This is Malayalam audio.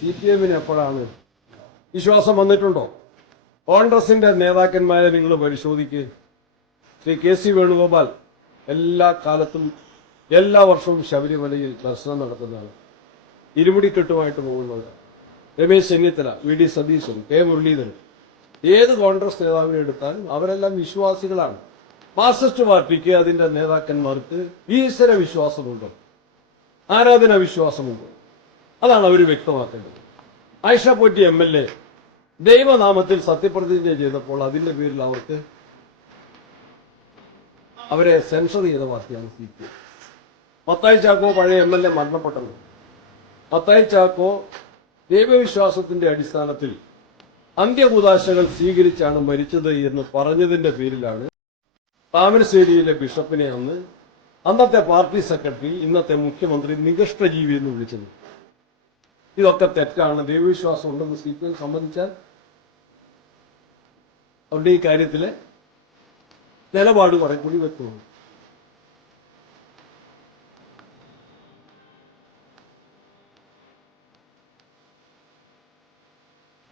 സി പി എമ്മിന് എപ്പോഴാണ് വിശ്വാസം വന്നിട്ടുണ്ടോ? കോൺഗ്രസിന്റെ നേതാക്കന്മാരെ നിങ്ങൾ പരിശോധിക്കുക ശ്രീ കെ സി വേണുഗോപാൽ എല്ലാ കാലത്തും എല്ലാ വർഷവും ശബരിമലയിൽ ദർശനം നടത്തുന്നതാണ്. ഇരുമുടിക്കെട്ടുമായിട്ട് പോകുന്നത്. Ramesh Chennithala V D Satheesan K Muraleedharan. ഏത് കോൺഗ്രസ് നേതാവിനെ എടുത്താലും അവരെല്ലാം വിശ്വാസികളാണ്. മാർക്സിസ്റ്റ് പാർട്ടിക്ക് അതിന്റെ നേതാക്കന്മാർക്ക് ഈശ്വര വിശ്വാസമുണ്ടോ? ആരാധന വിശ്വാസമുണ്ടോ അതാണ് അവർ വ്യക്തമാക്കേണ്ടത്. Ayisha Potty M L A ദൈവനാമത്തിൽ സത്യപ്രതിജ്ഞ ചെയ്തപ്പോൾ അതിന്റെ പേരിൽ അവർക്ക് അവരെ സെൻസർ ചെയ്ത പാർട്ടിയാണ് C P M Mathai Chacko പഴയ എം എൽ എ മരണപ്പെട്ടത്. മത്തായി ചാക്കോ ദൈവവിശ്വാസത്തിന്റെ അടിസ്ഥാനത്തിൽ അന്ത്യകുദാശകൾ സ്വീകരിച്ചാണ് മരിച്ചത് എന്ന് പറഞ്ഞതിന്റെ പേരിലാണ് താമരശ്ശേരിയിലെ ബിഷപ്പിനെ അന്ന് അന്നത്തെ പാർട്ടി സെക്രട്ടറി ഇന്നത്തെ മുഖ്യമന്ത്രി നികഷ്ടജീവി എന്ന് വിളിച്ചത്. ഇതൊക്കെ തെറ്റാണ്. ദൈവവിശ്വാസം ഉണ്ടെന്ന് സി പി എം സംബന്ധിച്ചാൽ അവരുടെ ഈ കാര്യത്തിലെ നിലപാട് കുറെ കൂടി വ്യക്തമാണ്